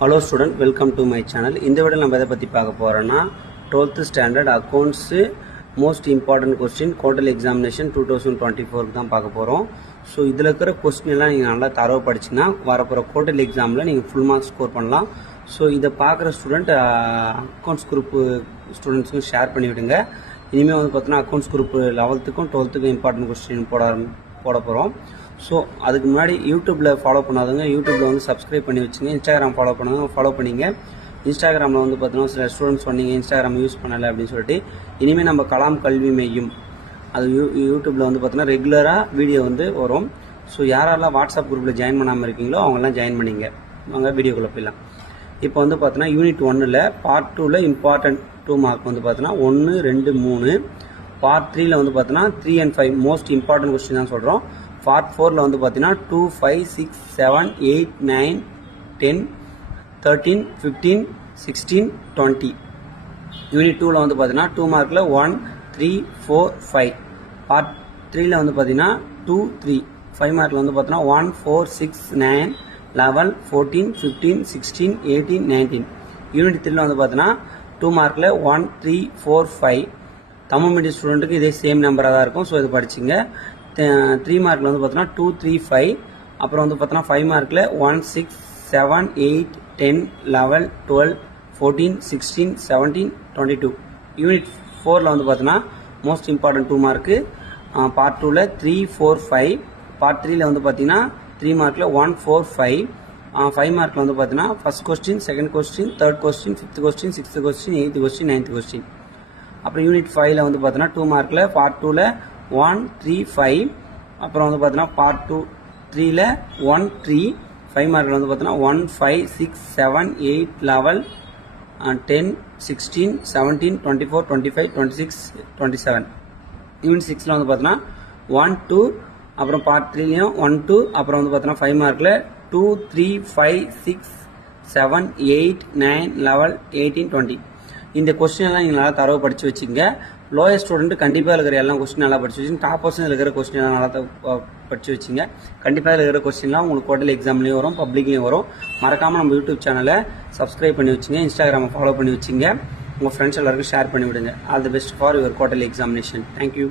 Hello student, welcome to my channel. இந்த வீடியோல நம்ம எதை பத்தி பார்க்க போறோம்னா 12th standard accounts most important question quarterly examination 2024 தான் பார்க்க போறோம். சோ இதுல இருக்கிற क्वेश्चन எல்லாம் நீங்க நல்லா தரவா படிச்சீனா வரப்போற quarterly examல நீங்க full marks score பண்ணலாம். சோ இத பார்க்குற ஸ்டூடண்ட் accounts group ஸ்டூடண்ட்ஸ்க்கு ஷேர் பண்ணி விடுங்க. இனிமே வந்து பார்த்தா accounts group 11th க்கும் 12th க்கும் important question போட போறோம். So அதுக்கு முன்னாடி யூடியூப்ல ஃபாலோ பண்ணாதவங்க யூடியூப்ல வந்து சப்ஸ்கிரைப் பண்ணி வச்சுங்க. இன்ஸ்டாகிராம் ஃபாலோ பண்ணாதவங்க ஃபாலோ பண்ணீங்க. இன்ஸ்டாகிராம்ல வந்து பார்த்தீங்கன்னா சில ஸ்டூடெண்ட்ஸ் சொன்னீங்க இன்ஸ்டாகிராம் யூஸ் பண்ணல அப்படின்னு சொல்லிட்டு இனிமே நம்ம கலாம் கல்வி மையம் அது யூடியூப்ல வந்து பார்த்தீங்கன்னா ரெகுலரா வீடியோ வந்து வரும். ஸோ யாரெல்லாம் வாட்ஸ்அப் குரூப்ல ஜாயின் பண்ணாமல் இருக்கீங்களோ அவங்கெல்லாம் ஜாயின் பண்ணிங்க. வாங்க வீடியோக்குள்ள போயிடலாம். இப்போ வந்து பார்த்தீங்கன்னா யூனிட் 1ல பார்ட் 2ல இம்பார்ட்டன்ட் 2 மார்க் வந்து பார்த்தீங்கன்னா 1, 2, 3. பார்ட் 3ல வந்து பார்த்தீங்கன்னா 3 and 5 மோஸ்ட் இம்பார்ட்டன்ட் கொஸ்டின் தான் சொல்றோம். பார்ட் 4ல வந்து பார்த்தீங்கன்னா 2, 5, 6, 7, 8, 9, 10, 13, 15, 16, 20. யூனிட் 2ல வந்து பார்த்தீங்கன்னா 2 மார்க்ல 1, 3, 4, 5. பார்ட் 3ல வந்து பார்த்தீங்கன்னா 2, 3. 5 மார்க்ல வந்து பார்த்தீங்கன்னா 1, 4, 6, 9, 11, 14, 15, 16, 18, 19. யூனிட் 3ல வந்து பார்த்தீங்கன்னா 2 மார்க்ல 1, 3, 4, 5. தமிழ் மீடியம் ஸ்டூடெண்ட்டுக்கு இதே சேம் நம்பரா தான் இருக்கும். ஸோ இது படிச்சிங்க. 3 மார்க்ல வந்து பார்த்தீங்கன்னா 2, 3, 5. அப்புறம் வந்து பார்த்தீங்கன்னா 5 மார்க்ல 1, 6, 7, 8, 10, 11, 12, 14, 16, 17, 22. யூனிட் 4ல வந்து பார்த்தீங்கன்னா மோஸ்ட் இம்பார்ட்டன்ட் 2 மார்க்கு பார்ட் 2ல 3, 4, 5. பார்ட் 3ல வந்து பார்த்தீங்கன்னா 3 மார்க்ல 1, 4, 5. 5 மார்க்ல வந்து பார்த்தீங்கன்னா first question, second question, third question, fifth question, sixth question, eighth question, ninth question. அப்புறம் யூனிட் 5ல வந்து பார்த்தீங்கன்னா 2 மார்க்ல பார்ட் 2ல 1, 3, 5. அப்புறம் வந்து பார்த்தீங்கன்னா பார்ட் 3ல 1, 3. 5 மார்க்ல வந்து பார்த்தீங்கன்னா 1, 5, 6, 7, 8, 11, 10, 16, 17, 24, 25, 26, 27. யூனிட் 6ல வந்து பார்த்தீங்கன்னா 1, 2. அப்புறம் பார்ட் 3லயும் 1, 2. அப்புறம் வந்து பார்த்தீங்கன்னா 5 மார்க்ல 2, 3, 5, 6, 7, 8, 9, 11, 18, 20. இந்த கொஸ்டின் எல்லாம் நீங்க நல்லா தரவு படிச்சு வச்சுங்க. லோயர் ஸ்டூடெண்ட் கண்டிப்பா இருக்கிற எல்லா கொஸ்டின் நல்லா படிச்சு வச்சுங்க. டாப் பர்சன்ட் இருக்கிற கொஸ்டின் எல்லாம் நல்லா படிச்சு வச்சுங்க. கண்டிப்பா இருக்கிற கொஸ்டின்லாம் உங்களுக்கு குவார்டர்லி எக்ஸாம்லயும் வரும், பப்ளிக்லயும் வரும். மறக்காம நம்ம யூடியூப் சேனலை சப்ஸ்கிரைப் பண்ணி வச்சுங்க. இன்ஸ்டாகிராமை ஃபாலோ பண்ணி வச்சுங்க. உங்க ஃப்ரெண்ட்ஸ் எல்லாருக்கும் ஷேர் பண்ணி விடுங்க. All the best for your quarterly examination. Thank you.